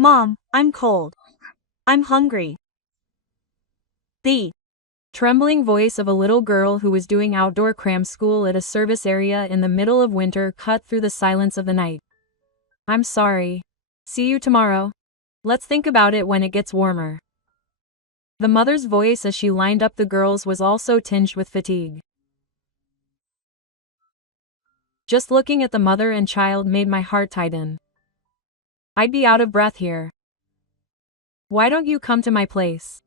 Mom, I'm cold. I'm hungry. The trembling voice of a little girl who was doing outdoor cram school at a service area in the middle of winter cut through the silence of the night. I'm sorry. See you tomorrow. Let's think about it when it gets warmer. The mother's voice as she lined up the girls was also tinged with fatigue. Just looking at the mother and child made my heart tighten. I'd be out of breath here. Why don't you come to my place?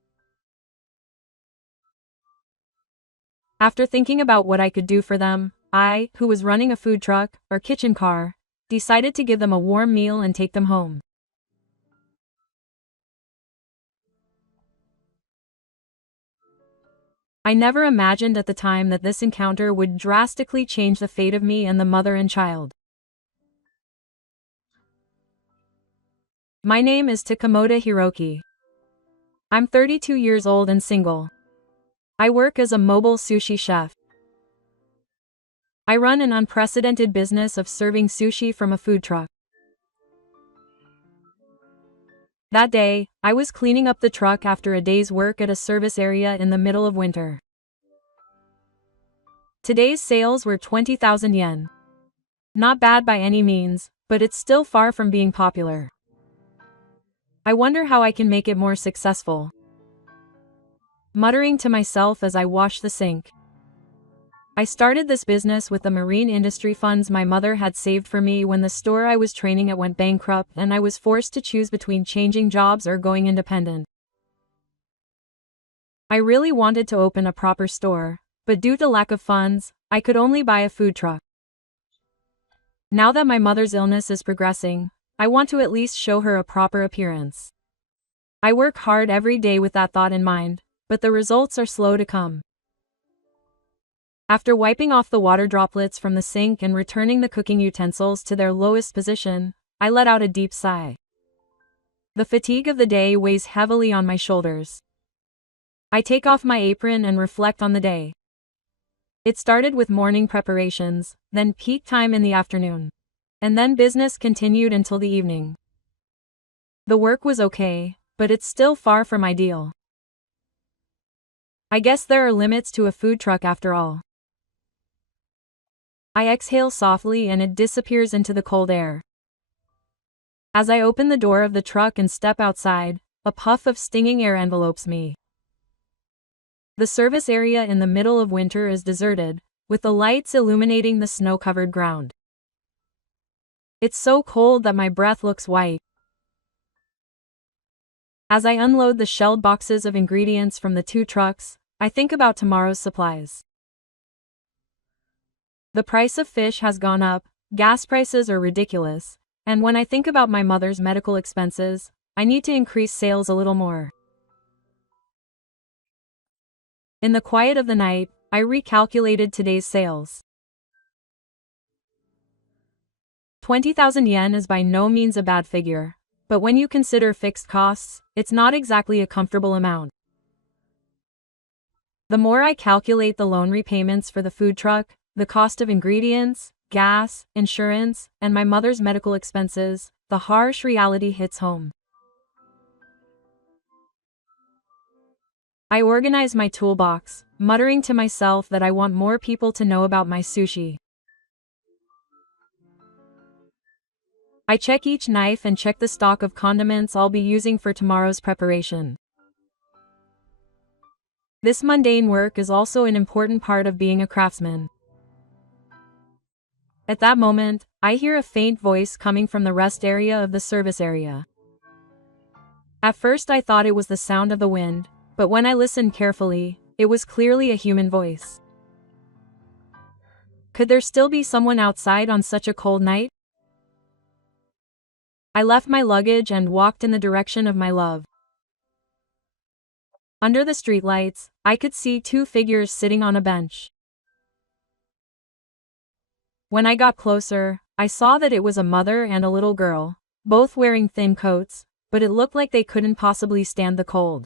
After thinking about what I could do for them, I, who was running a food truck, or kitchen car, decided to give them a warm meal and take them home. I never imagined at the time that this encounter would drastically change the fate of me and the mother and child. My name is Takamoto Hiroki. I'm 32 years old and single. I work as a mobile sushi chef. I run an unprecedented business of serving sushi from a food truck. That day, I was cleaning up the truck after a day's work at a service area in the middle of winter. Today's sales were 20,000 yen. Not bad by any means, but it's still far from being popular. I wonder how I can make it more successful. Muttering to myself as I washed the sink. I started this business with the marine industry funds my mother had saved for me when the store I was training at went bankrupt and I was forced to choose between changing jobs or going independent. I really wanted to open a proper store, but due to lack of funds, I could only buy a food truck. Now that my mother's illness is progressing, I want to at least show her a proper appearance. I work hard every day with that thought in mind, but the results are slow to come. After wiping off the water droplets from the sink and returning the cooking utensils to their lowest position, I let out a deep sigh. The fatigue of the day weighs heavily on my shoulders. I take off my apron and reflect on the day. It started with morning preparations, then peak time in the afternoon. And then business continued until the evening. The work was okay, but it's still far from ideal. I guess there are limits to a food truck after all. I exhale softly and it disappears into the cold air. As I open the door of the truck and step outside, a puff of stinging air envelopes me. The service area in the middle of winter is deserted, with the lights illuminating the snow-covered ground. It's so cold that my breath looks white. As I unload the shelled boxes of ingredients from the two trucks, I think about tomorrow's supplies. The price of fish has gone up, gas prices are ridiculous, and when I think about my mother's medical expenses, I need to increase sales a little more. In the quiet of the night, I recalculated today's sales. 20,000 yen is by no means a bad figure, but when you consider fixed costs, it's not exactly a comfortable amount. The more I calculate the loan repayments for the food truck, the cost of ingredients, gas, insurance, and my mother's medical expenses, the harsh reality hits home. I organize my toolbox, muttering to myself that I want more people to know about my sushi. I check each knife and check the stock of condiments I'll be using for tomorrow's preparation. This mundane work is also an important part of being a craftsman. At that moment, I hear a faint voice coming from the rest area of the service area. At first I thought it was the sound of the wind, but when I listened carefully, it was clearly a human voice. Could there still be someone outside on such a cold night? I left my luggage and walked in the direction of my love. Under the streetlights, I could see two figures sitting on a bench. When I got closer, I saw that it was a mother and a little girl, both wearing thin coats, but it looked like they couldn't possibly stand the cold.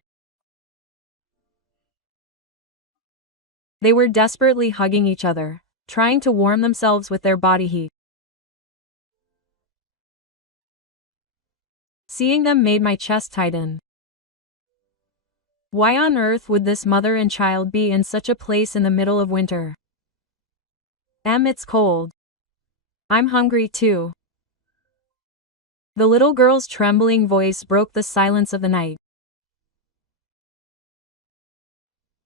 They were desperately hugging each other, trying to warm themselves with their body heat. Seeing them made my chest tighten. Why on earth would this mother and child be in such a place in the middle of winter? It's cold. I'm hungry too. The little girl's trembling voice broke the silence of the night.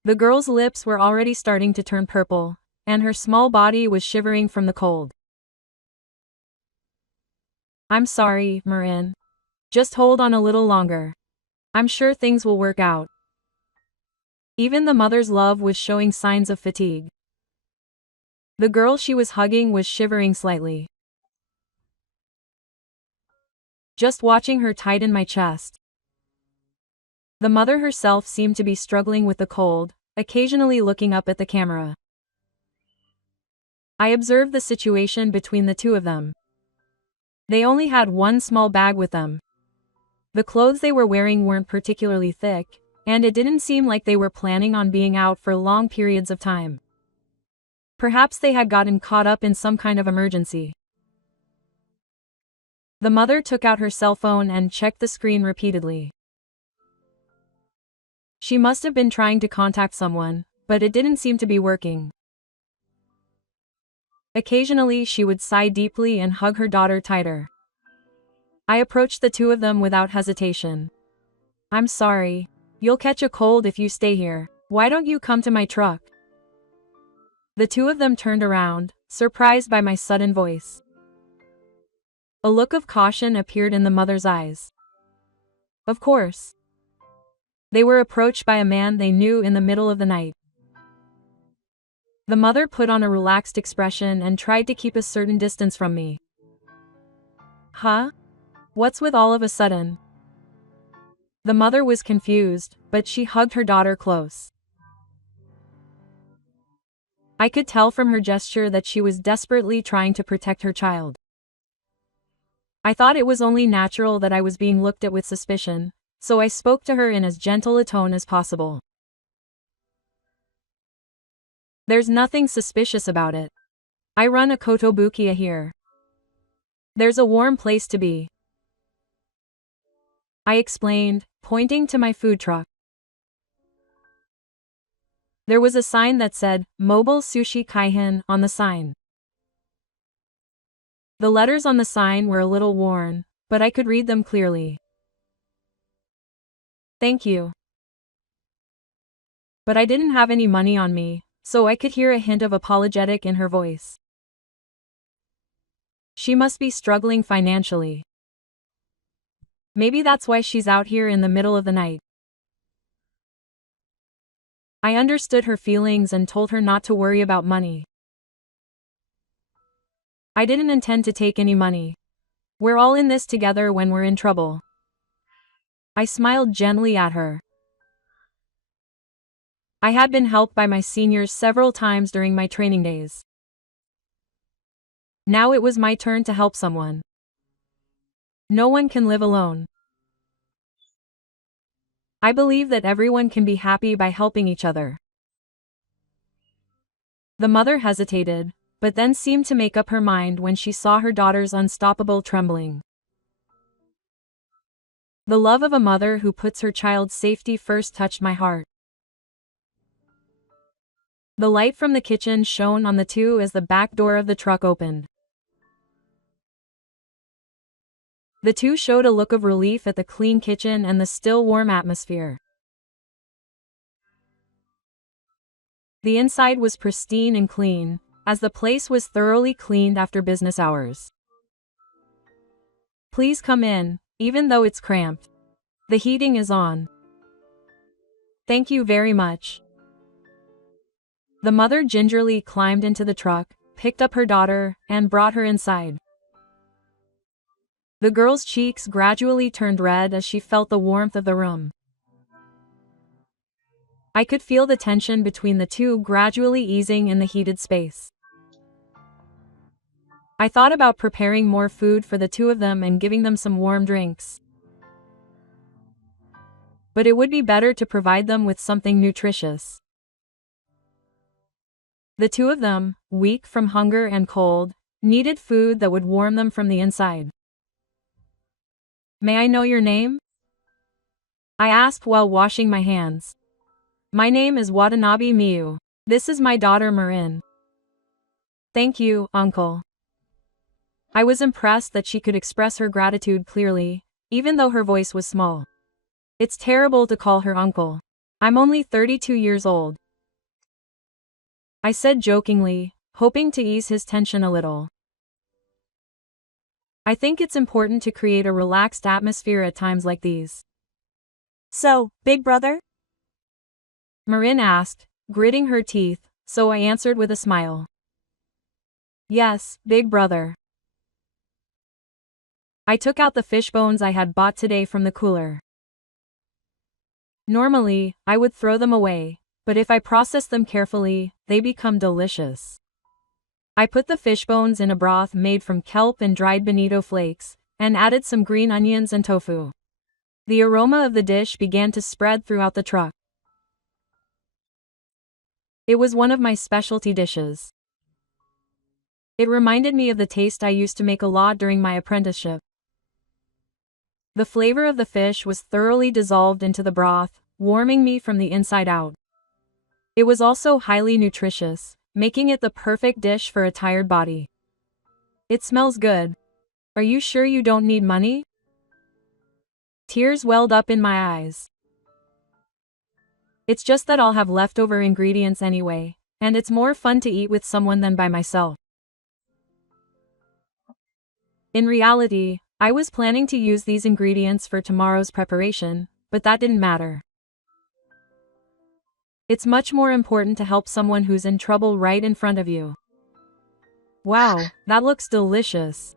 The girl's lips were already starting to turn purple, and her small body was shivering from the cold. I'm sorry, Marin. Just hold on a little longer. I'm sure things will work out. Even the mother's love was showing signs of fatigue. The girl she was hugging was shivering slightly. Just watching her tighten my chest. The mother herself seemed to be struggling with the cold, occasionally looking up at the camera. I observed the situation between the two of them. They only had one small bag with them. The clothes they were wearing weren't particularly thick, and it didn't seem like they were planning on being out for long periods of time. Perhaps they had gotten caught up in some kind of emergency. The mother took out her cell phone and checked the screen repeatedly. She must have been trying to contact someone, but it didn't seem to be working. Occasionally she would sigh deeply and hug her daughter tighter. I approached the two of them without hesitation. I'm sorry. You'll catch a cold if you stay here. Why don't you come to my truck? The two of them turned around, surprised by my sudden voice. A look of caution appeared in the mother's eyes. Of course. They were approached by a man they knew in the middle of the night. The mother put on a relaxed expression and tried to keep a certain distance from me. Huh? What's with all of a sudden? The mother was confused, but she hugged her daughter close. I could tell from her gesture that she was desperately trying to protect her child. I thought it was only natural that I was being looked at with suspicion, so I spoke to her in as gentle a tone as possible. There's nothing suspicious about it. I run a kotobukiya here. There's a warm place to be. I explained, pointing to my food truck. There was a sign that said, Mobile Sushi Kaihan, on the sign. The letters on the sign were a little worn, but I could read them clearly. Thank you. But I didn't have any money on me, so I could hear a hint of apologetic in her voice. She must be struggling financially. Maybe that's why she's out here in the middle of the night. I understood her feelings and told her not to worry about money. I didn't intend to take any money. We're all in this together when we're in trouble. I smiled gently at her. I had been helped by my seniors several times during my training days. Now it was my turn to help someone. No one can live alone. I believe that everyone can be happy by helping each other. The mother hesitated, but then seemed to make up her mind when she saw her daughter's unstoppable trembling. The love of a mother who puts her child's safety first touched my heart. The light from the kitchen shone on the two as the back door of the truck opened. The two showed a look of relief at the clean kitchen and the still warm atmosphere. The inside was pristine and clean, as the place was thoroughly cleaned after business hours. Please come in, even though it's cramped. The heating is on. Thank you very much. The mother gingerly climbed into the truck, picked up her daughter, and brought her inside. The girl's cheeks gradually turned red as she felt the warmth of the room. I could feel the tension between the two gradually easing in the heated space. I thought about preparing more food for the two of them and giving them some warm drinks. But it would be better to provide them with something nutritious. The two of them, weak from hunger and cold, needed food that would warm them from the inside. May I know your name? I asked while washing my hands. My name is Watanabe Miyu. This is my daughter Marin. Thank you, uncle. I was impressed that she could express her gratitude clearly, even though her voice was small. It's terrible to call her uncle. I'm only 32 years old, I said jokingly, hoping to ease his tension a little. I think it's important to create a relaxed atmosphere at times like these. So, big brother? Marin asked, gritting her teeth, so I answered with a smile. Yes, big brother. I took out the fish bones I had bought today from the cooler. Normally, I would throw them away, but if I process them carefully, they become delicious. I put the fish bones in a broth made from kelp and dried bonito flakes, and added some green onions and tofu. The aroma of the dish began to spread throughout the truck. It was one of my specialty dishes. It reminded me of the taste I used to make a lot during my apprenticeship. The flavor of the fish was thoroughly dissolved into the broth, warming me from the inside out. It was also highly nutritious, making it the perfect dish for a tired body. It smells good. Are you sure you don't need money? Tears welled up in my eyes. It's just that I'll have leftover ingredients anyway, and it's more fun to eat with someone than by myself. In reality, I was planning to use these ingredients for tomorrow's preparation, but that didn't matter. It's much more important to help someone who's in trouble right in front of you. Wow, that looks delicious.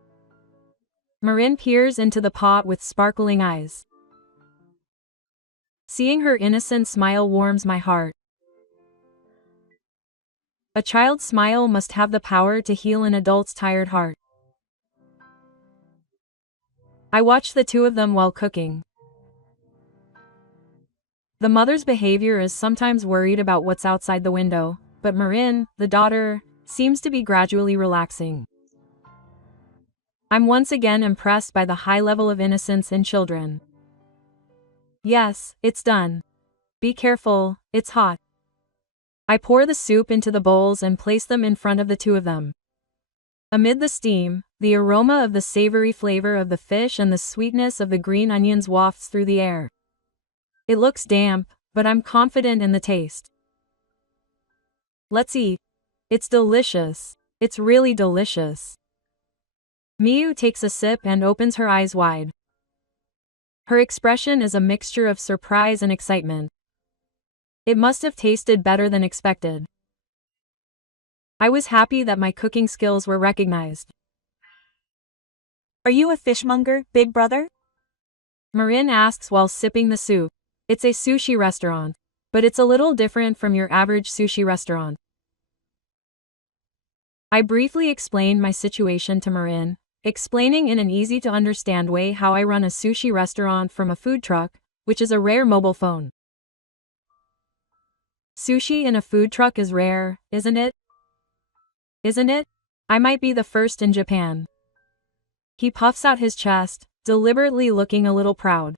Marin peers into the pot with sparkling eyes. Seeing her innocent smile warms my heart. A child's smile must have the power to heal an adult's tired heart. I watched the two of them while cooking. The mother's behavior is sometimes worried about what's outside the window, but Marin, the daughter, seems to be gradually relaxing. I'm once again impressed by the high level of innocence in children. Yes, it's done. Be careful, it's hot. I pour the soup into the bowls and place them in front of the two of them. Amid the steam, the aroma of the savory flavor of the fish and the sweetness of the green onions wafts through the air. It looks damp, but I'm confident in the taste. Let's eat. It's delicious. It's really delicious. Miyu takes a sip and opens her eyes wide. Her expression is a mixture of surprise and excitement. It must have tasted better than expected. I was happy that my cooking skills were recognized. Are you a fishmonger, big brother? Marin asks while sipping the soup. It's a sushi restaurant, but it's a little different from your average sushi restaurant. I briefly explained my situation to Marin, explaining in an easy-to-understand way how I run a sushi restaurant from a food truck, which is a rare mobile phone. Sushi in a food truck is rare, isn't it? Isn't it? I might be the first in Japan. He puffs out his chest, deliberately looking a little proud.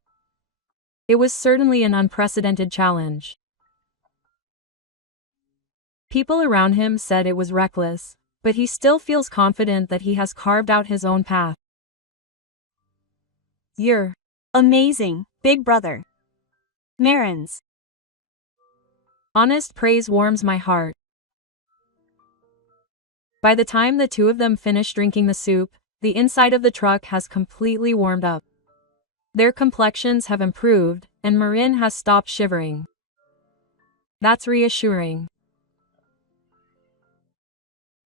It was certainly an unprecedented challenge. People around him said it was reckless, but he still feels confident that he has carved out his own path. You're amazing, big brother. Marin's honest praise warms my heart. By the time the two of them finish drinking the soup, the inside of the truck has completely warmed up. Their complexions have improved, and Marin has stopped shivering. That's reassuring.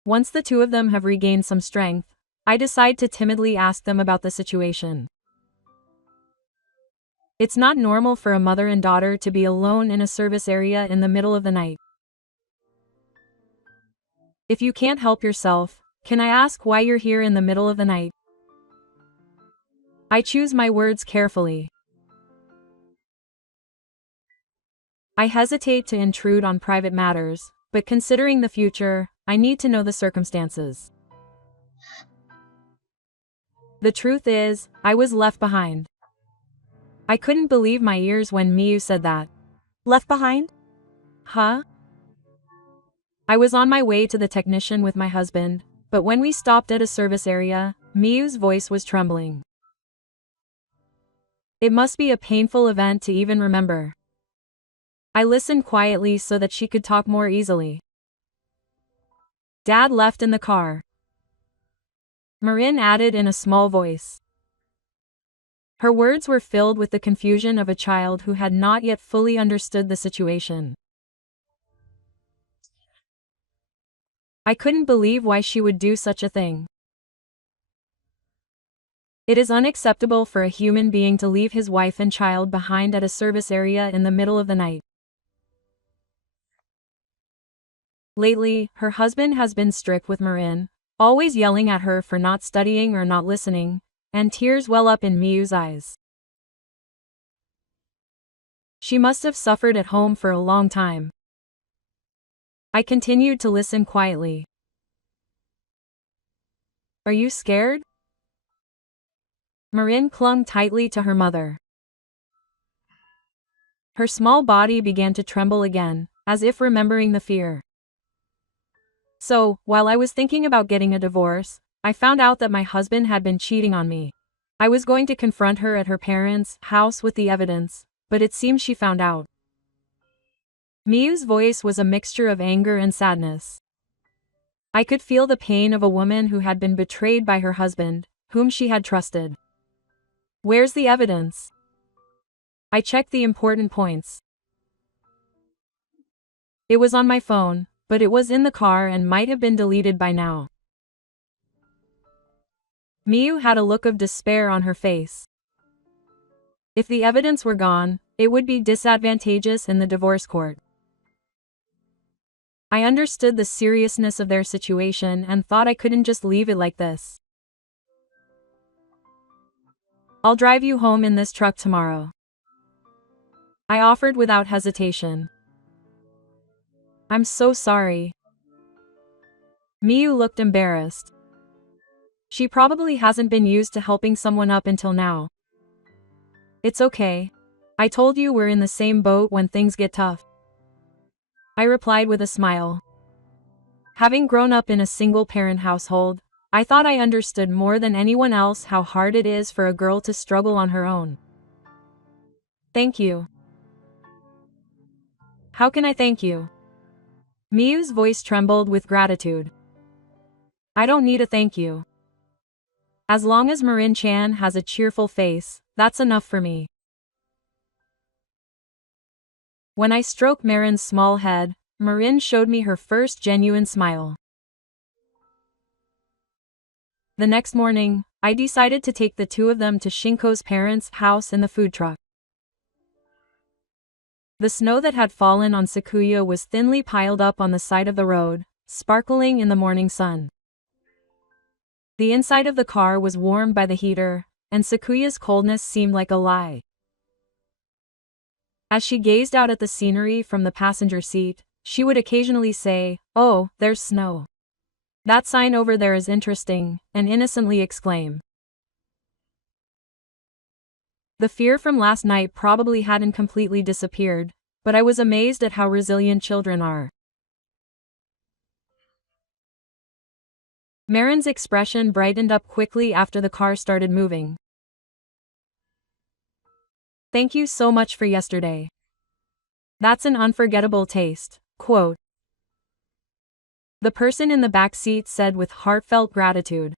Once the two of them have regained some strength, I decide to timidly ask them about the situation. It's not normal for a mother and daughter to be alone in a service area in the middle of the night. If you can't help yourself, can I ask why you're here in the middle of the night? I choose my words carefully. I hesitate to intrude on private matters, but considering the future, I need to know the circumstances. The truth is, I was left behind. I couldn't believe my ears when Miyu said that. Left behind? Huh? I was on my way to the technician with my husband, but when we stopped at a service area, Miyu's voice was trembling. It must be a painful event to even remember. I listened quietly so that she could talk more easily. Dad left in the car. Marin added in a small voice. Her words were filled with the confusion of a child who had not yet fully understood the situation. I couldn't believe why she would do such a thing. It is unacceptable for a human being to leave his wife and child behind at a service area in the middle of the night. Lately, her husband has been strict with Marin, always yelling at her for not studying or not listening, and tears well up in Miyu's eyes. She must have suffered at home for a long time. I continued to listen quietly. Are you scared? Marin clung tightly to her mother. Her small body began to tremble again, as if remembering the fear. So, while I was thinking about getting a divorce, I found out that my husband had been cheating on me. I was going to confront her at her parents' house with the evidence, but it seems she found out. Miyu's voice was a mixture of anger and sadness. I could feel the pain of a woman who had been betrayed by her husband, whom she had trusted. Where's the evidence? I checked the important points. It was on my phone, but it was in the car and might have been deleted by now. Miyu had a look of despair on her face. If the evidence were gone, it would be disadvantageous in the divorce court. I understood the seriousness of their situation and thought I couldn't just leave it like this. I'll drive you home in this truck tomorrow, I offered without hesitation. I'm so sorry. Miyu looked embarrassed. She probably hasn't been used to helping someone up until now. It's okay. I told you we're in the same boat when things get tough, I replied with a smile. Having grown up in a single-parent household, I thought I understood more than anyone else how hard it is for a girl to struggle on her own. Thank you. How can I thank you? Miyu's voice trembled with gratitude. I don't need a thank you. As long as Marin-chan has a cheerful face, that's enough for me. When I stroked Marin's small head, Marin showed me her first genuine smile. The next morning, I decided to take the two of them to Shinko's parents' house in the food truck. The snow that had fallen on Sakuya was thinly piled up on the side of the road, sparkling in the morning sun. The inside of the car was warmed by the heater, and Sakuya's coldness seemed like a lie. As she gazed out at the scenery from the passenger seat, she would occasionally say, "Oh, there's snow. That sign over there is interesting," and innocently exclaim. The fear from last night probably hadn't completely disappeared, but I was amazed at how resilient children are. Marin's expression brightened up quickly after the car started moving. Thank you so much for yesterday. That's an unforgettable taste, quote. The person in the back seat said with heartfelt gratitude.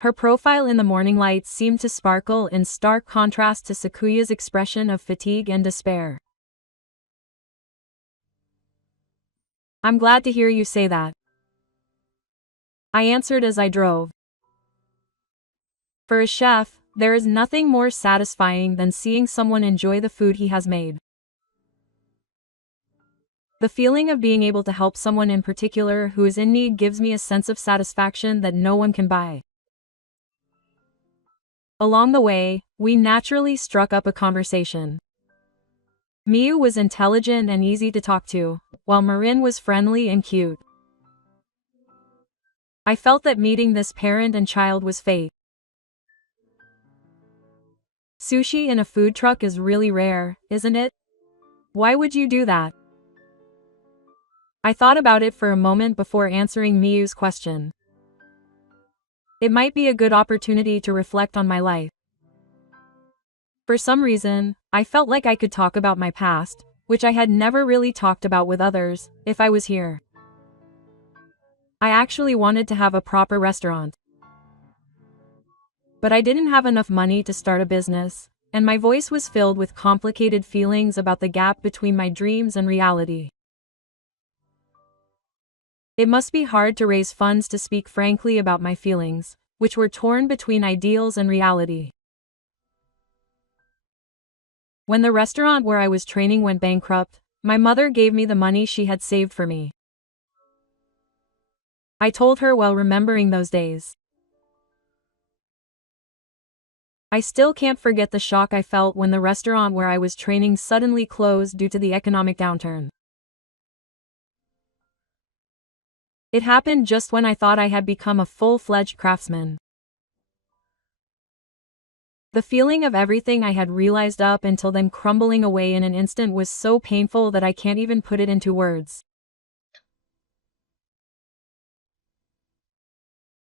Her profile in the morning light seemed to sparkle in stark contrast to Sakuya's expression of fatigue and despair. I'm glad to hear you say that, I answered as I drove. For a chef, there is nothing more satisfying than seeing someone enjoy the food he has made. The feeling of being able to help someone in particular who is in need gives me a sense of satisfaction that no one can buy. Along the way, we naturally struck up a conversation. Miyu was intelligent and easy to talk to, while Marin was friendly and cute. I felt that meeting this parent and child was fate. Sushi in a food truck is really rare, isn't it? Why would you do that? I thought about it for a moment before answering Miyu's question. It might be a good opportunity to reflect on my life. For some reason, I felt like I could talk about my past, which I had never really talked about with others, if I was here. I actually wanted to have a proper restaurant. But I didn't have enough money to start a business, and my voice was filled with complicated feelings about the gap between my dreams and reality. It must be hard to raise funds to speak frankly about my feelings, which were torn between ideals and reality. When the restaurant where I was training went bankrupt, my mother gave me the money she had saved for me. I told her while remembering those days. I still can't forget the shock I felt when the restaurant where I was training suddenly closed due to the economic downturn. It happened just when I thought I had become a full-fledged craftsman. The feeling of everything I had realized up until then crumbling away in an instant was so painful that I can't even put it into words.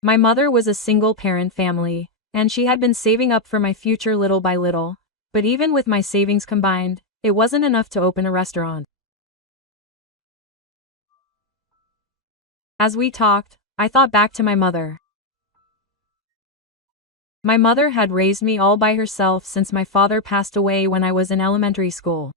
My mother was a single-parent family, and she had been saving up for my future little by little, but even with my savings combined, it wasn't enough to open a restaurant. As we talked, I thought back to my mother. My mother had raised me all by herself since my father passed away when I was in elementary school.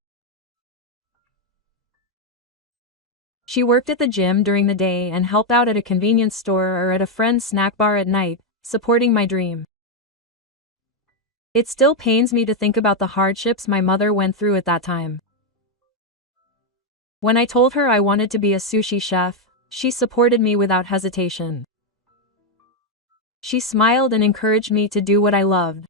She worked at the gym during the day and helped out at a convenience store or at a friend's snack bar at night, supporting my dream. It still pains me to think about the hardships my mother went through at that time. When I told her I wanted to be a sushi chef, she supported me without hesitation. She smiled and encouraged me to do what I loved.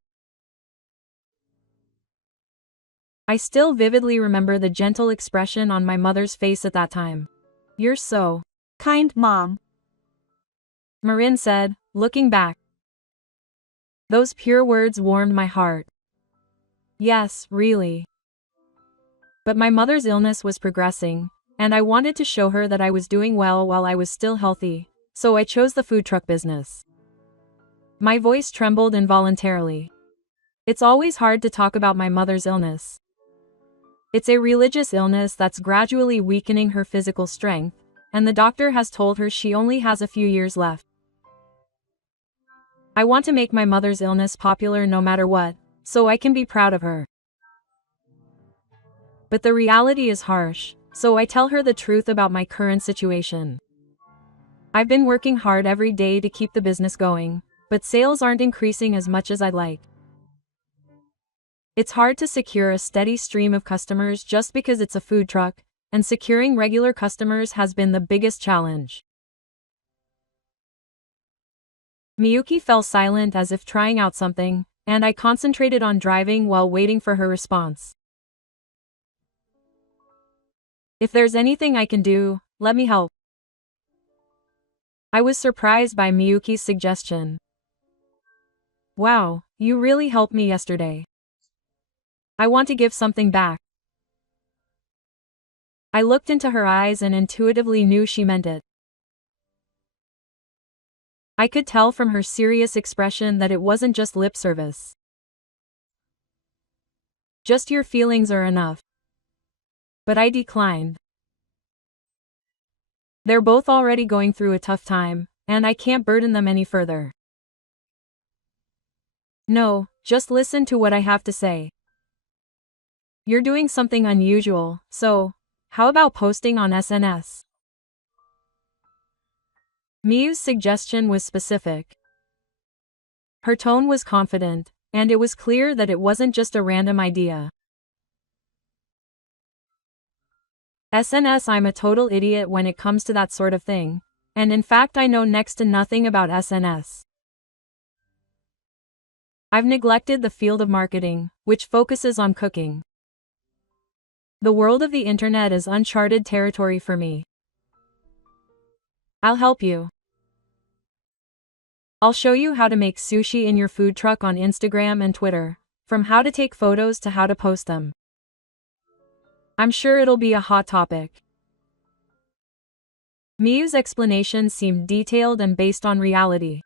I still vividly remember the gentle expression on my mother's face at that time. "You're so kind, Mom," Marin said, looking back. Those pure words warmed my heart. Yes, really. But my mother's illness was progressing, and I wanted to show her that I was doing well while I was still healthy, so I chose the food truck business. My voice trembled involuntarily. It's always hard to talk about my mother's illness. It's a religious illness that's gradually weakening her physical strength, and the doctor has told her she only has a few years left. I want to make my mother's illness popular no matter what, so I can be proud of her. But the reality is harsh, so I tell her the truth about my current situation. I've been working hard every day to keep the business going, but sales aren't increasing as much as I'd like. It's hard to secure a steady stream of customers just because it's a food truck, and securing regular customers has been the biggest challenge. Miyuki fell silent as if trying out something, and I concentrated on driving while waiting for her response. If there's anything I can do, let me help. I was surprised by Miyuki's suggestion. Wow, you really helped me yesterday. I want to give something back. I looked into her eyes and intuitively knew she meant it. I could tell from her serious expression that it wasn't just lip service. Just your feelings are enough. But I declined. They're both already going through a tough time, and I can't burden them any further. No, just listen to what I have to say. You're doing something unusual, so, how about posting on SNS? Miyu's suggestion was specific. Her tone was confident, and it was clear that it wasn't just a random idea. SNS. I'm a total idiot when it comes to that sort of thing, and in fact I know next to nothing about SNS. I've neglected the field of marketing, which focuses on cooking. The world of the internet is uncharted territory for me. I'll help you. I'll show you how to make sushi in your food truck on Instagram and Twitter, from how to take photos to how to post them. I'm sure it'll be a hot topic. Miyu's explanation seemed detailed and based on reality.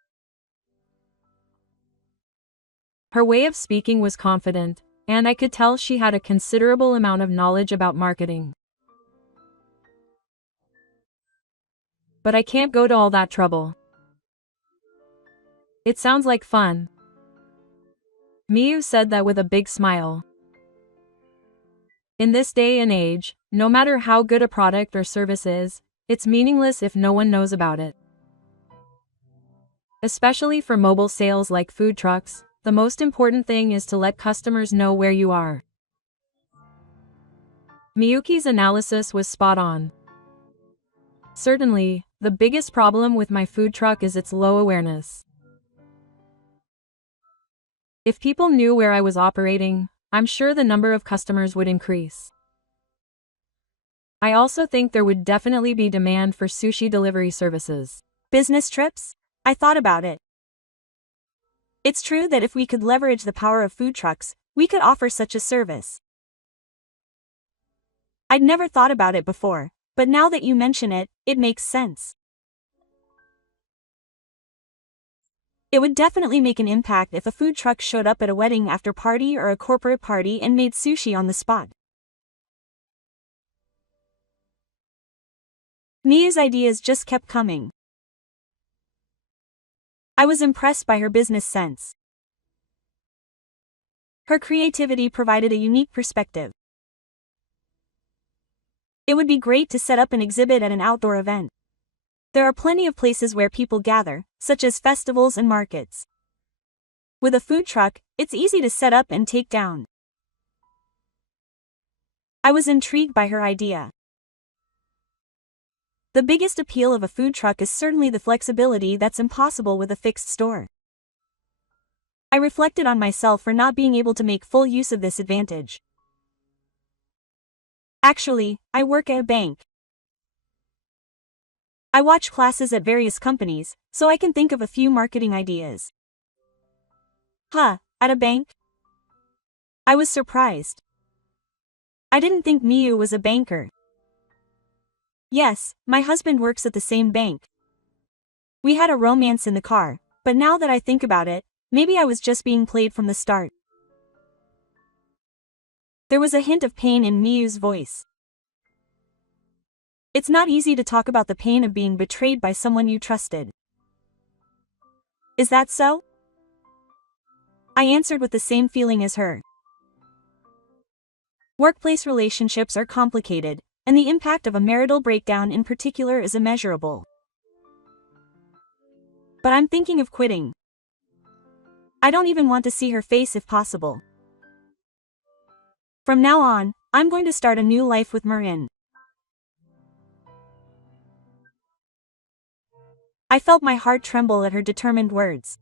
Her way of speaking was confident, and I could tell she had a considerable amount of knowledge about marketing. But I can't go to all that trouble. It sounds like fun. Miyu said that with a big smile. In this day and age, no matter how good a product or service is, it's meaningless if no one knows about it. Especially for mobile sales like food trucks, the most important thing is to let customers know where you are. Miyuki's analysis was spot on. Certainly, the biggest problem with my food truck is its low awareness. If people knew where I was operating, I'm sure the number of customers would increase. I also think there would definitely be demand for sushi delivery services. Business trips? I thought about it. It's true that if we could leverage the power of food trucks, we could offer such a service. I'd never thought about it before, but now that you mention it, it makes sense. It would definitely make an impact if a food truck showed up at a wedding after party or a corporate party and made sushi on the spot. Miyu's ideas just kept coming. I was impressed by her business sense. Her creativity provided a unique perspective. It would be great to set up an exhibit at an outdoor event. There are plenty of places where people gather, such as festivals and markets. With a food truck, it's easy to set up and take down. I was intrigued by her idea. The biggest appeal of a food truck is certainly the flexibility that's impossible with a fixed store. I reflected on myself for not being able to make full use of this advantage. Actually, I work at a bank. I watch classes at various companies, so I can think of a few marketing ideas. Huh, at a bank? I was surprised. I didn't think Miyu was a banker. Yes, my husband works at the same bank. We had a romance in the car, but now that I think about it, maybe I was just being played from the start. There was a hint of pain in Miyu's voice. It's not easy to talk about the pain of being betrayed by someone you trusted. Is that so? I answered with the same feeling as her. Workplace relationships are complicated, and the impact of a marital breakdown in particular is immeasurable. But I'm thinking of quitting. I don't even want to see her face if possible. From now on, I'm going to start a new life with Marin. I felt my heart tremble at her determined words.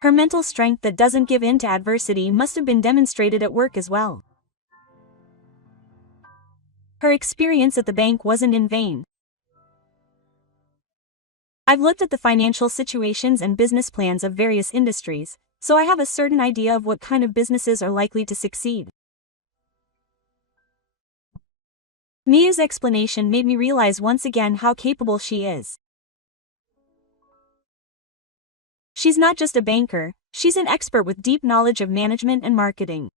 Her mental strength that doesn't give in to adversity must have been demonstrated at work as well. Her experience at the bank wasn't in vain. I've looked at the financial situations and business plans of various industries, so I have a certain idea of what kind of businesses are likely to succeed. Miyu's explanation made me realize once again how capable she is. She's not just a banker, she's an expert with deep knowledge of management and marketing.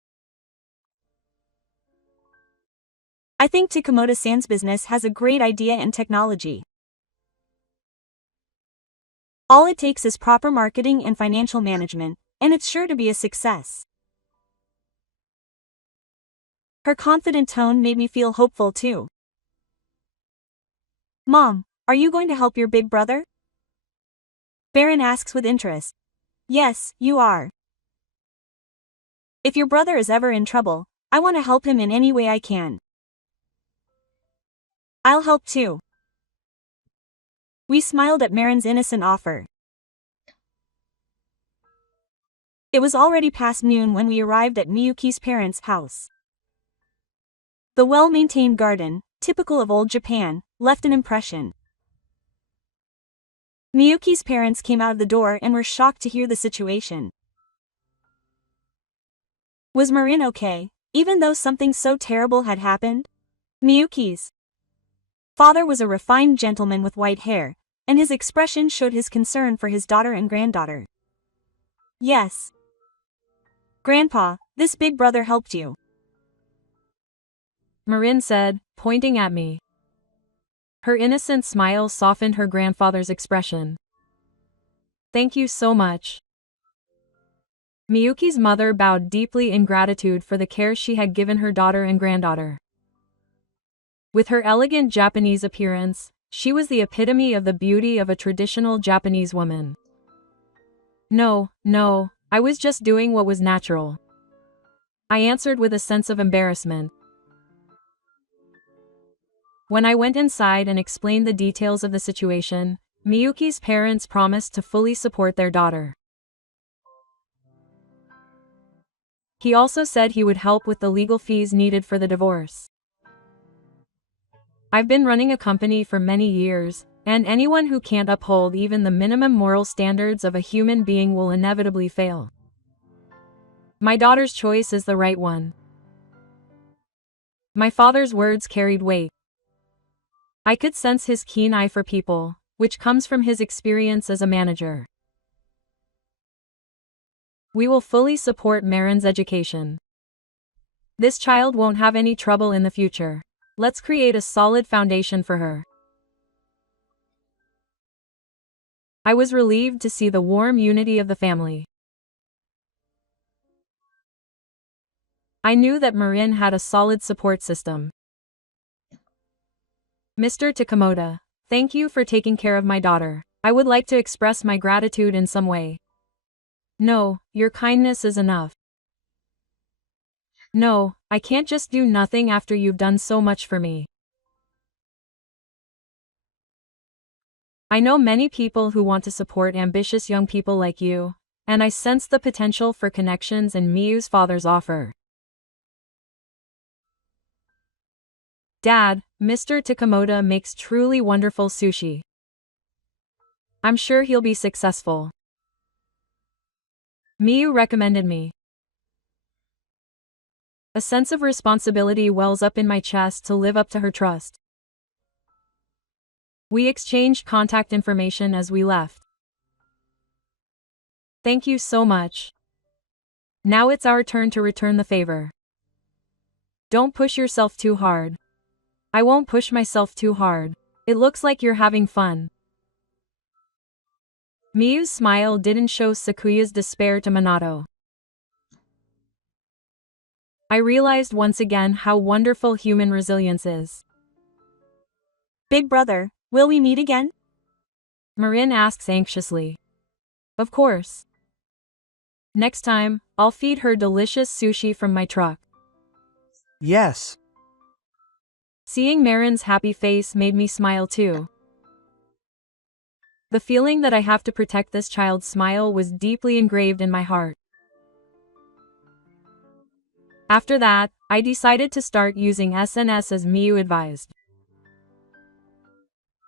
I think Takamoto-san's business has a great idea and technology. All it takes is proper marketing and financial management, and it's sure to be a success. Her confident tone made me feel hopeful too. Mom, are you going to help your big brother? Baron asks with interest. Yes, you are. If your brother is ever in trouble, I want to help him in any way I can. I'll help too. We smiled at Marin's innocent offer. It was already past noon when we arrived at Miyuki's parents' house. The well-maintained garden, typical of old Japan, left an impression. Miyuki's parents came out of the door and were shocked to hear the situation. Was Marin okay, even though something so terrible had happened? Miyuki's father was a refined gentleman with white hair, and his expression showed his concern for his daughter and granddaughter. Yes. Grandpa, this big brother helped you, Marin said, pointing at me. Her innocent smile softened her grandfather's expression. Thank you so much. Miyuki's mother bowed deeply in gratitude for the care she had given her daughter and granddaughter. With her elegant Japanese appearance, she was the epitome of the beauty of a traditional Japanese woman. No, I was just doing what was natural, I answered with a sense of embarrassment. When I went inside and explained the details of the situation, Miyuki's parents promised to fully support their daughter. He also said he would help with the legal fees needed for the divorce. I've been running a company for many years, and anyone who can't uphold even the minimum moral standards of a human being will inevitably fail. My daughter's choice is the right one. My father's words carried weight. I could sense his keen eye for people, which comes from his experience as a manager. We will fully support Marin's education. This child won't have any trouble in the future. Let's create a solid foundation for her. I was relieved to see the warm unity of the family. I knew that Marin had a solid support system. Mr. Takamoto, thank you for taking care of my daughter. I would like to express my gratitude in some way. No, your kindness is enough. No, I can't just do nothing after you've done so much for me. I know many people who want to support ambitious young people like you, and I sense the potential for connections in Miyu's father's offer. Dad, Mr. Takamoto makes truly wonderful sushi. I'm sure he'll be successful. Miyu recommended me. A sense of responsibility wells up in my chest to live up to her trust. We exchanged contact information as we left. Thank you so much. Now it's our turn to return the favor. Don't push yourself too hard. I won't push myself too hard. It looks like you're having fun. Miyu's smile didn't show Sakuya's despair to Minato. I realized once again how wonderful human resilience is. Big brother, will we meet again? Marin asks anxiously. Of course. Next time, I'll feed her delicious sushi from my truck. Yes. Seeing Marin's happy face made me smile too. The feeling that I have to protect this child's smile was deeply engraved in my heart. After that, I decided to start using SNS as Miyu advised.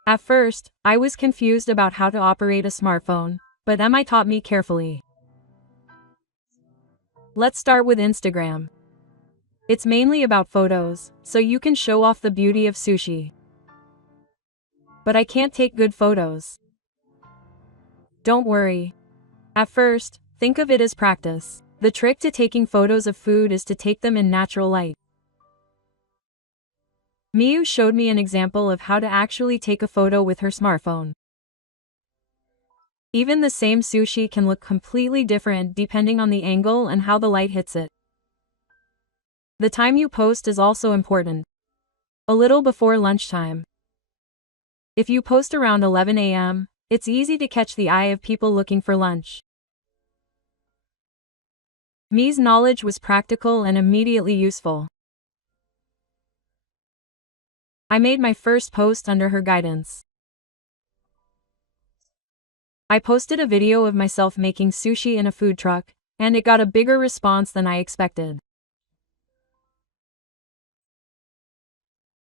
At first, I was confused about how to operate a smartphone, but Emma taught me carefully. Let's start with Instagram. It's mainly about photos, so you can show off the beauty of sushi. But I can't take good photos. Don't worry. At first, think of it as practice. The trick to taking photos of food is to take them in natural light. Miyu showed me an example of how to actually take a photo with her smartphone. Even the same sushi can look completely different depending on the angle and how the light hits it. The time you post is also important. A little before lunchtime. If you post around 11 a.m., it's easy to catch the eye of people looking for lunch. Mi's knowledge was practical and immediately useful. I made my first post under her guidance. I posted a video of myself making sushi in a food truck, and it got a bigger response than I expected.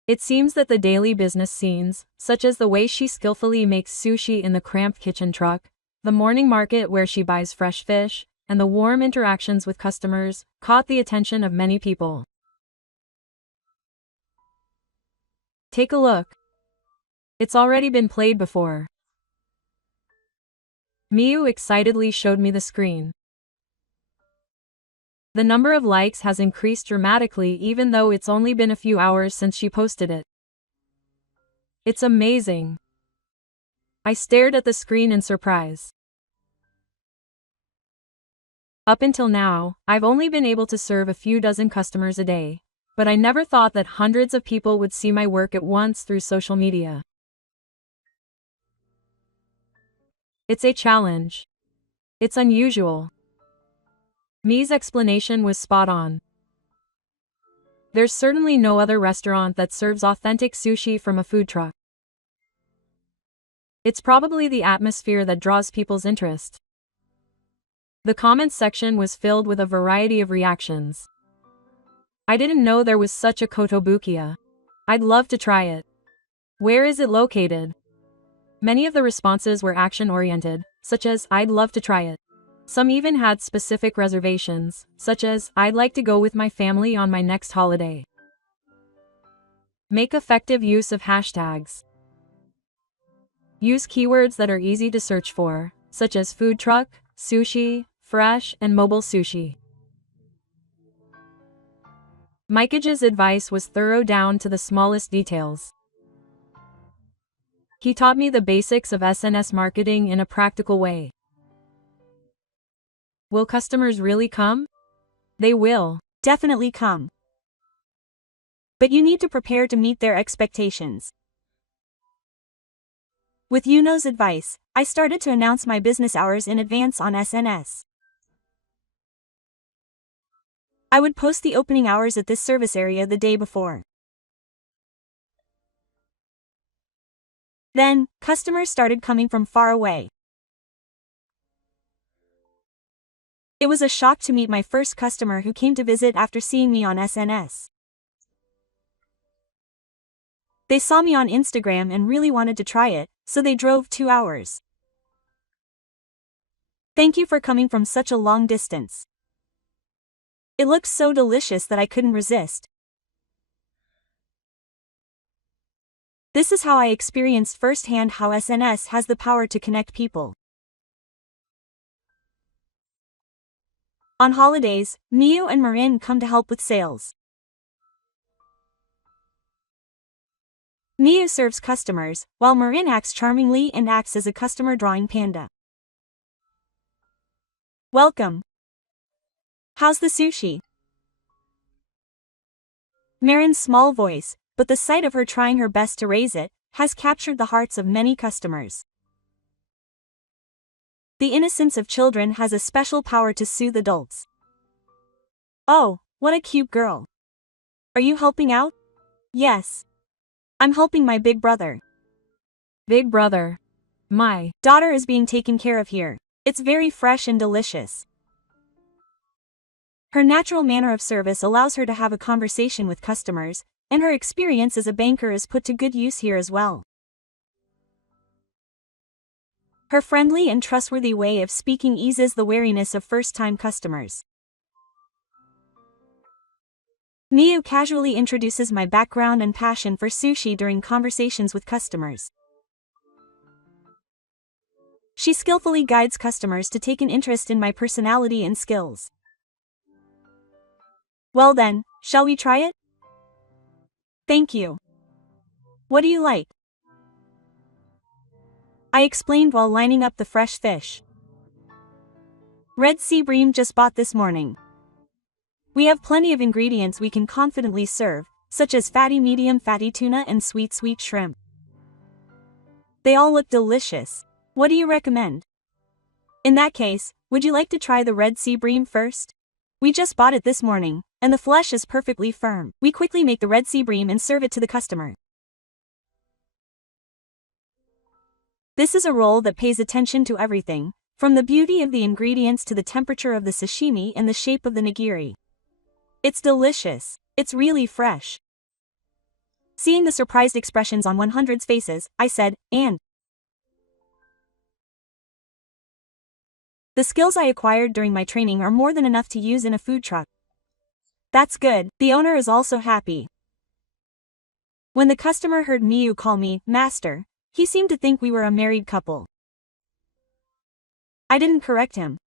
It seems that the daily business scenes, such as the way she skillfully makes sushi in the cramped kitchen truck, the morning market where she buys fresh fish, and the warm interactions with customers, caught the attention of many people. Take a look. It's already been played before. Miyu excitedly showed me the screen. The number of likes has increased dramatically even though it's only been a few hours since she posted it. It's amazing. I stared at the screen in surprise. Up until now, I've only been able to serve a few dozen customers a day, but I never thought that hundreds of people would see my work at once through social media. It's a challenge. It's unusual. Mi's explanation was spot on. There's certainly no other restaurant that serves authentic sushi from a food truck. It's probably the atmosphere that draws people's interest. The comments section was filled with a variety of reactions. I didn't know there was such a kotobukiya. I'd love to try it. Where is it located? Many of the responses were action-oriented, such as, I'd love to try it. Some even had specific reservations, such as, I'd like to go with my family on my next holiday. Make effective use of hashtags. Use keywords that are easy to search for, such as food truck, sushi, fresh, and mobile sushi. Mikage's advice was thorough down to the smallest details. He taught me the basics of SNS marketing in a practical way. Will customers really come? They will. Definitely come. But you need to prepare to meet their expectations. With Yuno's advice, I started to announce my business hours in advance on SNS. I would post the opening hours at this service area the day before. Then, customers started coming from far away. It was a shock to meet my first customer who came to visit after seeing me on SNS. They saw me on Instagram and really wanted to try it, so they drove 2 hours. Thank you for coming from such a long distance. It looked so delicious that I couldn't resist. This is how I experienced firsthand how SNS has the power to connect people. On holidays, Miyu and Marin come to help with sales. Miyu serves customers, while Marin acts charmingly and acts as a customer drawing panda. Welcome. How's the sushi? Marin's small voice, but the sight of her trying her best to raise it, has captured the hearts of many customers. The innocence of children has a special power to soothe adults. Oh, what a cute girl. Are you helping out? Yes. I'm helping my big brother. Big brother. My daughter is being taken care of here. It's very fresh and delicious. Her natural manner of service allows her to have a conversation with customers, and her experience as a banker is put to good use here as well. Her friendly and trustworthy way of speaking eases the wariness of first-time customers. Miyu casually introduces my background and passion for sushi during conversations with customers. She skillfully guides customers to take an interest in my personality and skills. Well then, shall we try it? Thank you. What do you like? I explained while lining up the fresh fish. Red sea bream just bought this morning. We have plenty of ingredients we can confidently serve, such as fatty medium fatty tuna and sweet shrimp. They all look delicious. What do you recommend? In that case, would you like to try the red sea bream first? We just bought it this morning, and the flesh is perfectly firm. We quickly make the red sea bream and serve it to the customer. This is a roll that pays attention to everything, from the beauty of the ingredients to the temperature of the sashimi and the shape of the nigiri. It's delicious. It's really fresh. Seeing the surprised expressions on 100's faces, I said, "And the skills I acquired during my training are more than enough to use in a food truck." "That's good, the owner is also happy." When the customer heard Miyu call me master, he seemed to think we were a married couple. I didn't correct him.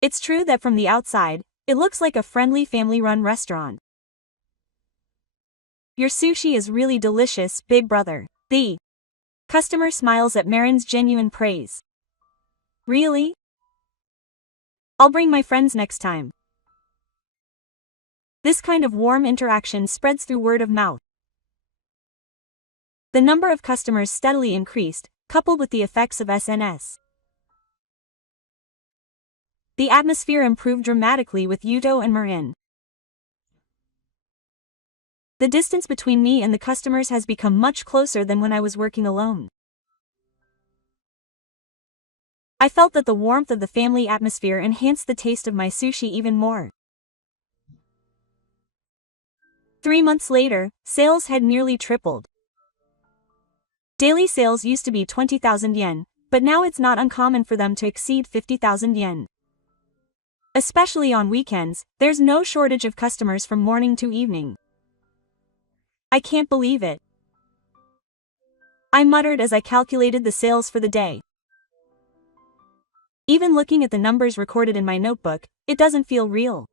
It's true that from the outside, it looks like a friendly family-run restaurant. "Your sushi is really delicious, big brother." The customer smiles at Marin's genuine praise. "Really? I'll bring my friends next time." This kind of warm interaction spreads through word of mouth. The number of customers steadily increased, coupled with the effects of SNS. The atmosphere improved dramatically with Yuto and Marin. The distance between me and the customers has become much closer than when I was working alone. I felt that the warmth of the family atmosphere enhanced the taste of my sushi even more. 3 months later, sales had nearly tripled. Daily sales used to be 20,000 yen, but now it's not uncommon for them to exceed 50,000 yen. Especially on weekends, there's no shortage of customers from morning to evening. I can't believe it. I muttered as I calculated the sales for the day. Even looking at the numbers recorded in my notebook, it doesn't feel real.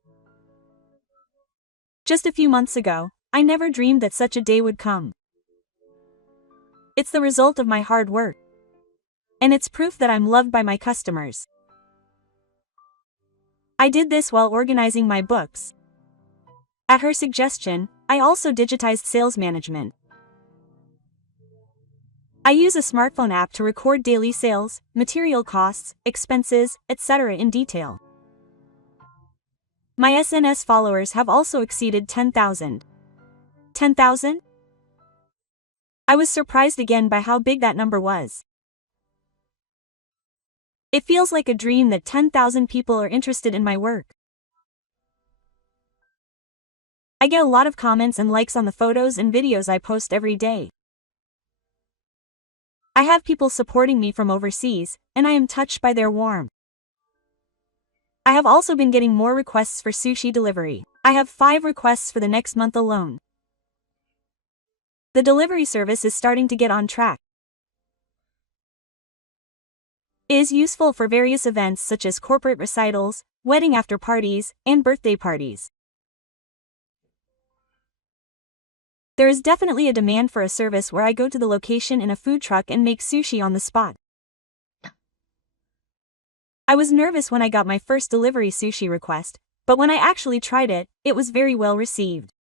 Just a few months ago, I never dreamed that such a day would come. It's the result of my hard work. And it's proof that I'm loved by my customers. I did this while organizing my books. At her suggestion, I also digitized sales management. I use a smartphone app to record daily sales, material costs, expenses, etc. in detail. My SNS followers have also exceeded 10,000. 10,000? I was surprised again by how big that number was. It feels like a dream that 10,000 people are interested in my work. I get a lot of comments and likes on the photos and videos I post every day. I have people supporting me from overseas, and I am touched by their warmth. I have also been getting more requests for sushi delivery. I have 5 requests for the next month alone. The delivery service is starting to get on track. It is useful for various events such as corporate recitals, wedding after parties, and birthday parties. There is definitely a demand for a service where I go to the location in a food truck and make sushi on the spot. I was nervous when I got my first delivery sushi request, but when I actually tried it, it was very well received.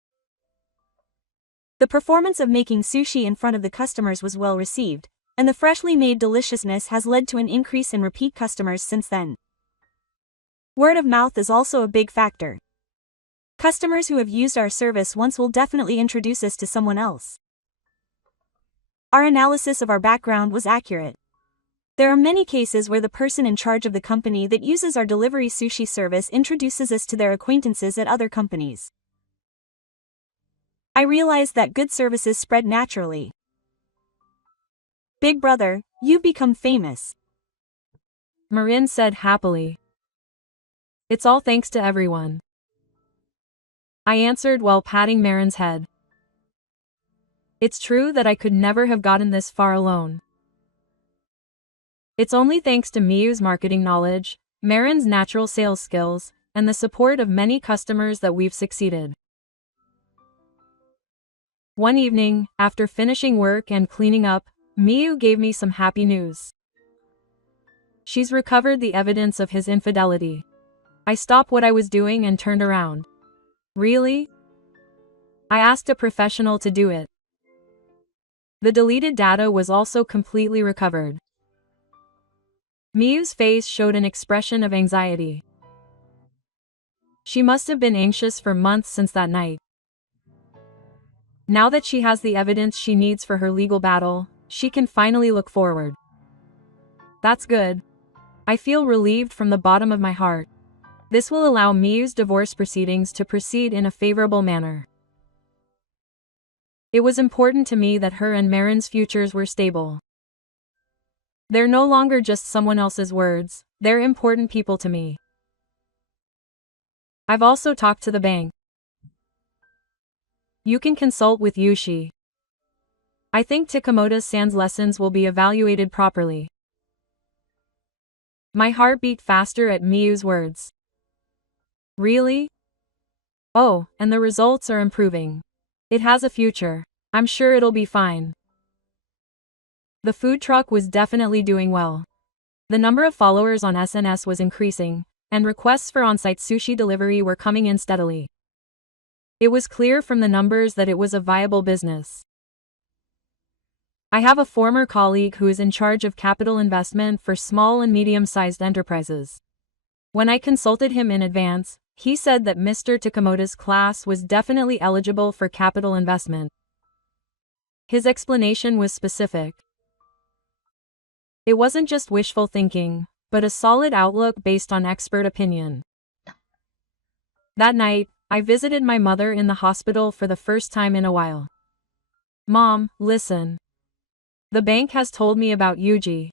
The performance of making sushi in front of the customers was well received, and the freshly made deliciousness has led to an increase in repeat customers since then. Word of mouth is also a big factor. Customers who have used our service once will definitely introduce us to someone else. Our analysis of our background was accurate. There are many cases where the person in charge of the company that uses our delivery sushi service introduces us to their acquaintances at other companies. I realized that good services spread naturally. "Big brother, you've become famous," Marin said happily. "It's all thanks to everyone," I answered while patting Marin's head. It's true that I could never have gotten this far alone. It's only thanks to Miyu's marketing knowledge, Marin's natural sales skills, and the support of many customers that we've succeeded. One evening, after finishing work and cleaning up, Miyu gave me some happy news. She's recovered the evidence of his infidelity. I stopped what I was doing and turned around. Really? I asked a professional to do it. The deleted data was also completely recovered. Miyu's face showed an expression of anxiety. She must have been anxious for months since that night. Now that she has the evidence she needs for her legal battle, she can finally look forward. That's good. I feel relieved from the bottom of my heart. This will allow Miyu's divorce proceedings to proceed in a favorable manner. It was important to me that her and Marin's futures were stable. They're no longer just someone else's words, they're important people to me. I've also talked to the bank. You can consult with Yushi. I think Takamoto-san's lessons will be evaluated properly. My heart beat faster at Miyu's words. Really? Oh, and the results are improving. It has a future. I'm sure it'll be fine. The food truck was definitely doing well. The number of followers on SNS was increasing, and requests for on-site sushi delivery were coming in steadily. It was clear from the numbers that it was a viable business. I have a former colleague who is in charge of capital investment for small and medium-sized enterprises. When I consulted him in advance, he said that Mr. Takamoto's class was definitely eligible for capital investment. His explanation was specific. It wasn't just wishful thinking, but a solid outlook based on expert opinion. That night, I visited my mother in the hospital for the first time in a while. Mom, listen. The bank has told me about Yuji.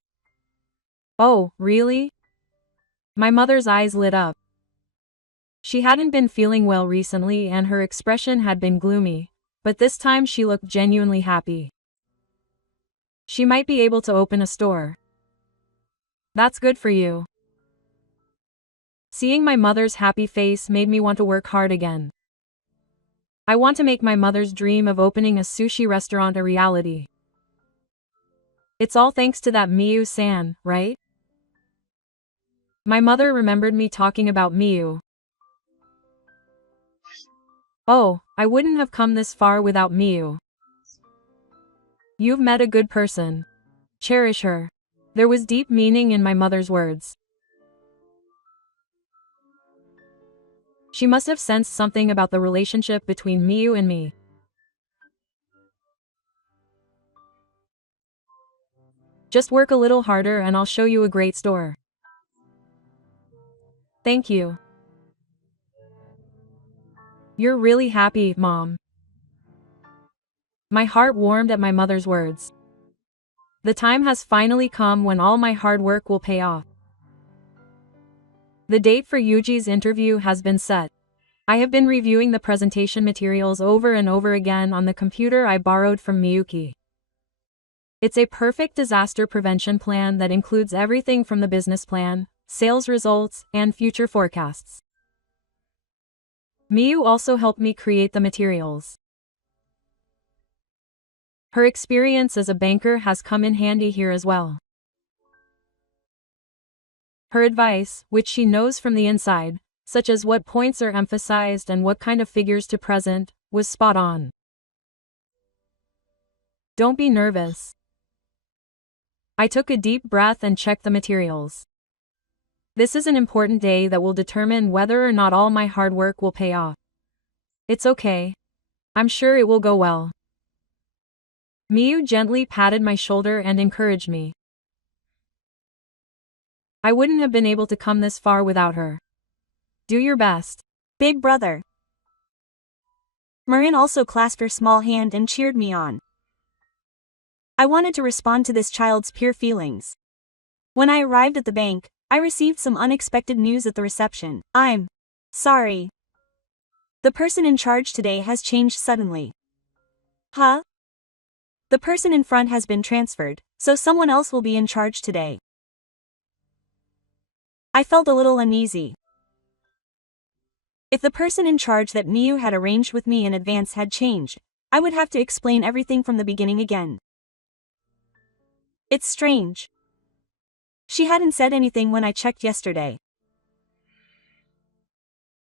Oh, really? My mother's eyes lit up. She hadn't been feeling well recently and her expression had been gloomy, but this time she looked genuinely happy. She might be able to open a store. That's good for you. Seeing my mother's happy face made me want to work hard again. I want to make my mother's dream of opening a sushi restaurant a reality. It's all thanks to that Miyu-san, right? My mother remembered me talking about Miyu. Oh, I wouldn't have come this far without Miyu. You've met a good person. Cherish her. There was deep meaning in my mother's words. She must have sensed something about the relationship between Miyu and me. Just work a little harder and I'll show you a great store. Thank you. You're really happy, Mom. My heart warmed at my mother's words. The time has finally come when all my hard work will pay off. The date for Yuji's interview has been set. I have been reviewing the presentation materials over and over again on the computer I borrowed from Miyuki. It's a perfect disaster prevention plan that includes everything from the business plan, sales results, and future forecasts. Miyu also helped me create the materials. Her experience as a banker has come in handy here as well. Her advice, which she knows from the inside, such as what points are emphasized and what kind of figures to present, was spot on. Don't be nervous. I took a deep breath and checked the materials. This is an important day that will determine whether or not all my hard work will pay off. It's okay. I'm sure it will go well. Miyu gently patted my shoulder and encouraged me. I wouldn't have been able to come this far without her. Do your best. Big brother. Marin also clasped her small hand and cheered me on. I wanted to respond to this child's pure feelings. When I arrived at the bank, I received some unexpected news at the reception. I'm sorry. The person in charge today has changed suddenly. Huh? The person in front has been transferred, so someone else will be in charge today. I felt a little uneasy. If the person in charge that Miyu had arranged with me in advance had changed, I would have to explain everything from the beginning again. It's strange. She hadn't said anything when I checked yesterday.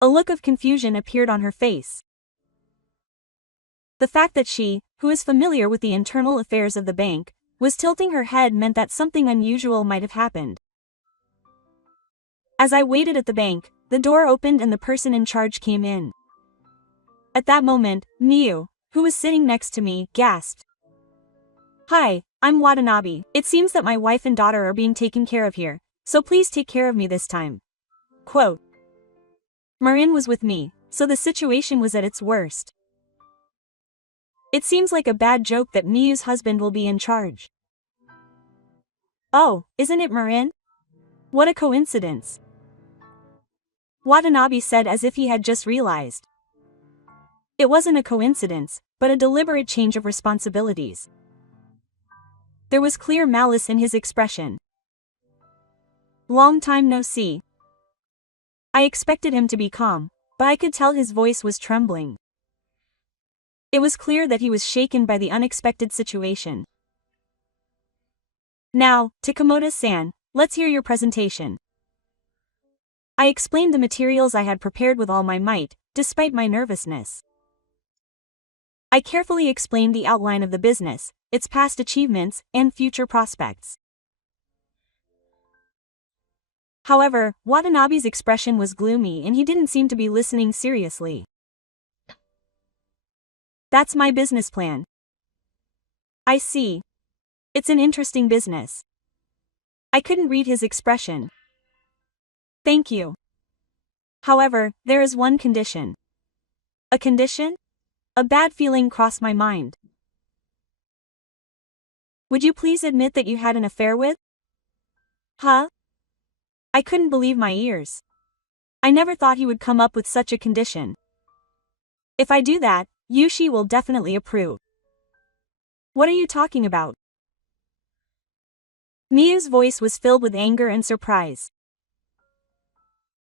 A look of confusion appeared on her face. The fact that she, who is familiar with the internal affairs of the bank, was tilting her head meant that something unusual might have happened. As I waited at the bank, the door opened and the person in charge came in. At that moment, Miyu, who was sitting next to me, gasped. Hi, I'm Watanabe. It seems that my wife and daughter are being taken care of here, so please take care of me this time. Quote. Marin was with me, so the situation was at its worst. It seems like a bad joke that Miyu's husband will be in charge. Oh, isn't it Marin? What a coincidence. Watanabe said as if he had just realized. It wasn't a coincidence, but a deliberate change of responsibilities. There was clear malice in his expression. Long time no see. I expected him to be calm, but I could tell his voice was trembling. It was clear that he was shaken by the unexpected situation. Now, Takamoto-san, let's hear your presentation. I explained the materials I had prepared with all my might, despite my nervousness. I carefully explained the outline of the business, its past achievements, and future prospects. However, Watanabe's expression was gloomy and he didn't seem to be listening seriously. That's my business plan. I see. It's an interesting business. I couldn't read his expression. Thank you. However, there is one condition. A condition? A bad feeling crossed my mind. Would you please admit that you had an affair with? Huh? I couldn't believe my ears. I never thought he would come up with such a condition. If I do that, Yushi will definitely approve. What are you talking about? Miyu's voice was filled with anger and surprise.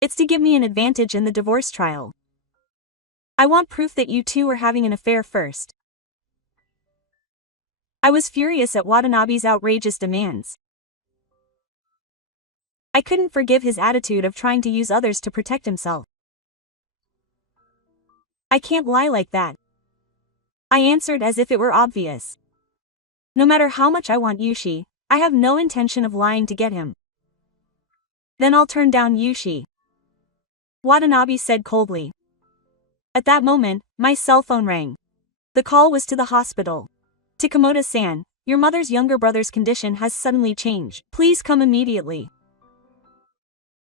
It's to give me an advantage in the divorce trial. I want proof that you two are having an affair first. I was furious at Watanabe's outrageous demands. I couldn't forgive his attitude of trying to use others to protect himself. I can't lie like that. I answered as if it were obvious. No matter how much I want Yushi, I have no intention of lying to get him. Then I'll turn down Yushi. Watanabe said coldly. At that moment, my cell phone rang. The call was to the hospital. Takamoto-san, your mother's younger brother's condition has suddenly changed. Please come immediately.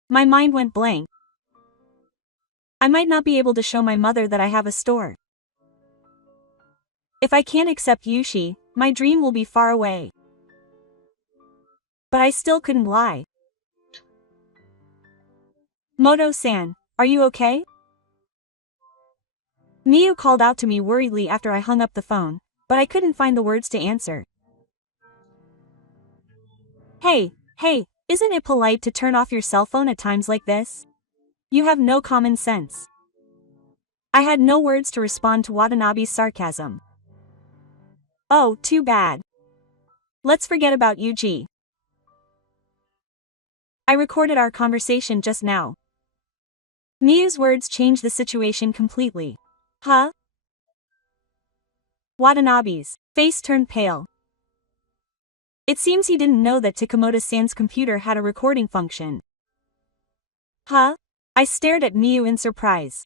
My mind went blank. I might not be able to show my mother that I have a store. If I can't accept Yushi, my dream will be far away. But I still couldn't lie. Moto-san, are you okay? Miyu called out to me worriedly after I hung up the phone, but I couldn't find the words to answer. Hey, isn't it polite to turn off your cell phone at times like this? You have no common sense. I had no words to respond to Watanabe's sarcasm. Oh, too bad. Let's forget about Yuji. I recorded our conversation just now. Miyu's words changed the situation completely. Huh? Watanabe's face turned pale. It seems he didn't know that Takamoto-san's computer had a recording function. Huh? I stared at Miyu in surprise.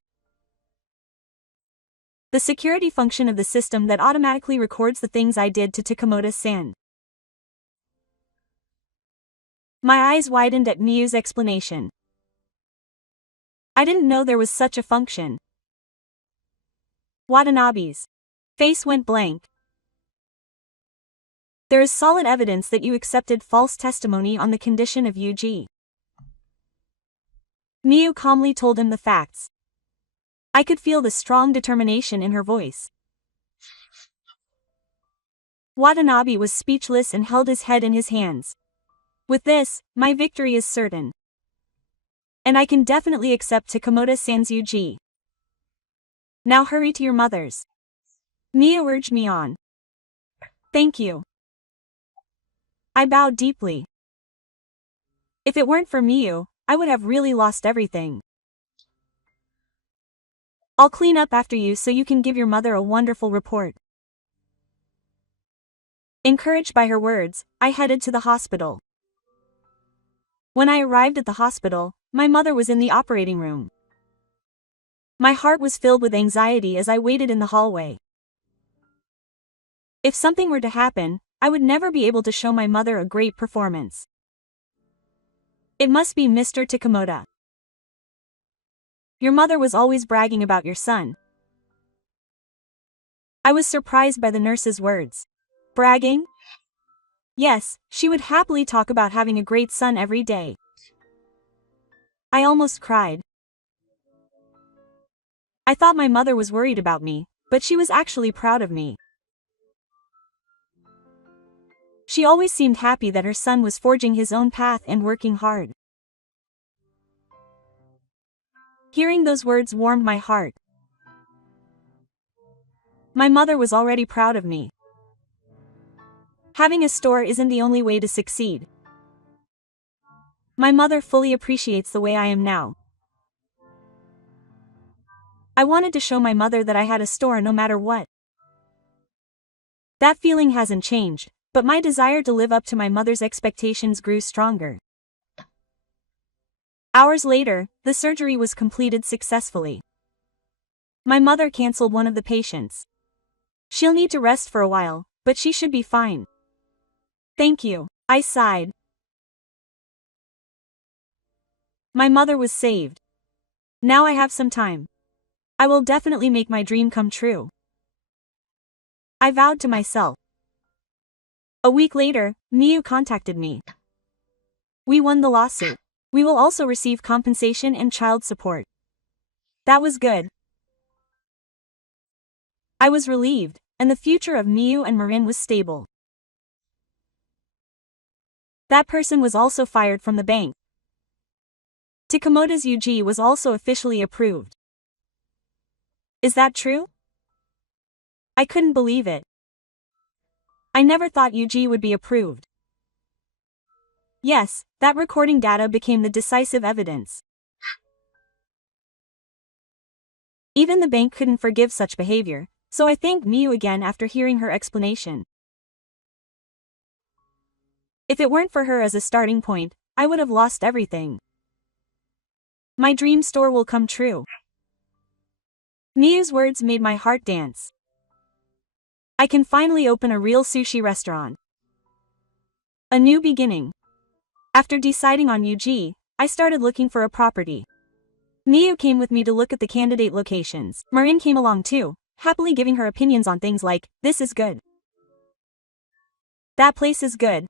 The security function of the system that automatically records the things I did to Takamoto-san. My eyes widened at Miyu's explanation. I didn't know there was such a function. Watanabe's face went blank. There is solid evidence that you accepted false testimony on the condition of Yuji. Miyu calmly told him the facts. I could feel the strong determination in her voice. Watanabe was speechless and held his head in his hands. With this, my victory is certain. And I can definitely accept Takamoto-san's Yuji. Now hurry to your mother's. Miyu urged me on. Thank you. I bowed deeply. If it weren't for Miyu, I would have really lost everything. I'll clean up after you so you can give your mother a wonderful report. Encouraged by her words, I headed to the hospital. When I arrived at the hospital, my mother was in the operating room. My heart was filled with anxiety as I waited in the hallway. If something were to happen, I would never be able to show my mother a great performance. It must be Mr. Takamoto. Your mother was always bragging about your son. I was surprised by the nurse's words. Bragging? Yes, she would happily talk about having a great son every day. I almost cried. I thought my mother was worried about me, but she was actually proud of me. She always seemed happy that her son was forging his own path and working hard. Hearing those words warmed my heart. My mother was already proud of me. Having a store isn't the only way to succeed. My mother fully appreciates the way I am now. I wanted to show my mother that I had a store no matter what. That feeling hasn't changed, but my desire to live up to my mother's expectations grew stronger. Hours later, the surgery was completed successfully. My mother canceled one of the patients. She'll need to rest for a while, but she should be fine. Thank you, I sighed. My mother was saved. Now I have some time. I will definitely make my dream come true. I vowed to myself. A week later, Miyu contacted me. We won the lawsuit. We will also receive compensation and child support. That was good. I was relieved, and the future of Miyu and Marin was stable. That person was also fired from the bank. Takamoto's UG was also officially approved. Is that true? I couldn't believe it. I never thought UG would be approved. Yes, that recording data became the decisive evidence. Even the bank couldn't forgive such behavior, so I thanked Miyu again after hearing her explanation. If it weren't for her as a starting point, I would have lost everything. My dream store will come true. Miyu's words made my heart dance. I can finally open a real sushi restaurant. A new beginning. After deciding on UG, I started looking for a property. Miyu came with me to look at the candidate locations. Marin came along too, happily giving her opinions on things like, this is good. That place is good.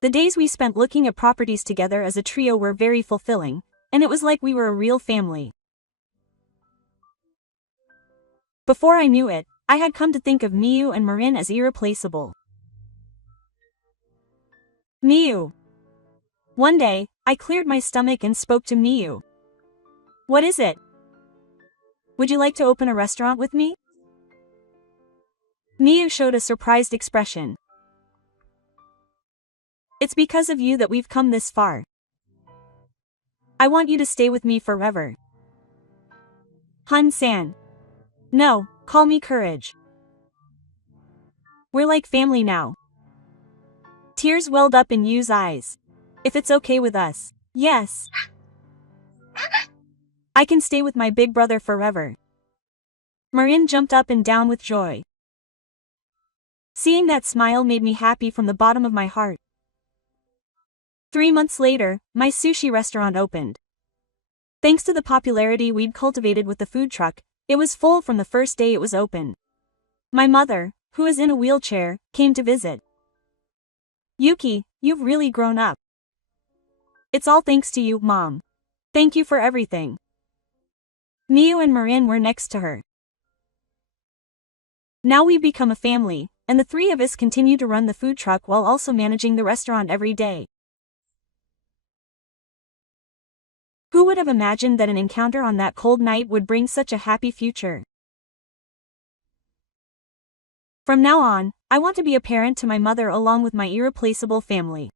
The days we spent looking at properties together as a trio were very fulfilling, and it was like we were a real family. Before I knew it, I had come to think of Miyu and Marin as irreplaceable. Miyu. One day, I cleared my stomach and spoke to Miyu. What is it? Would you like to open a restaurant with me? Miyu showed a surprised expression. It's because of you that we've come this far. I want you to stay with me forever. Hun-san. No, call me Courage. We're like family now. Tears welled up in Yu's eyes. If it's okay with us. Yes. I can stay with my big brother forever. Marin jumped up and down with joy. Seeing that smile made me happy from the bottom of my heart. 3 months later, my sushi restaurant opened. Thanks to the popularity we'd cultivated with the food truck, it was full from the first day it was open. My mother, who is in a wheelchair, came to visit. Yuki, you've really grown up. It's all thanks to you, Mom. Thank you for everything. Miyu and Marin were next to her. Now we've become a family, and the three of us continue to run the food truck while also managing the restaurant every day. Who would have imagined that an encounter on that cold night would bring such a happy future? From now on, I want to be a parent to my mother along with my irreplaceable family.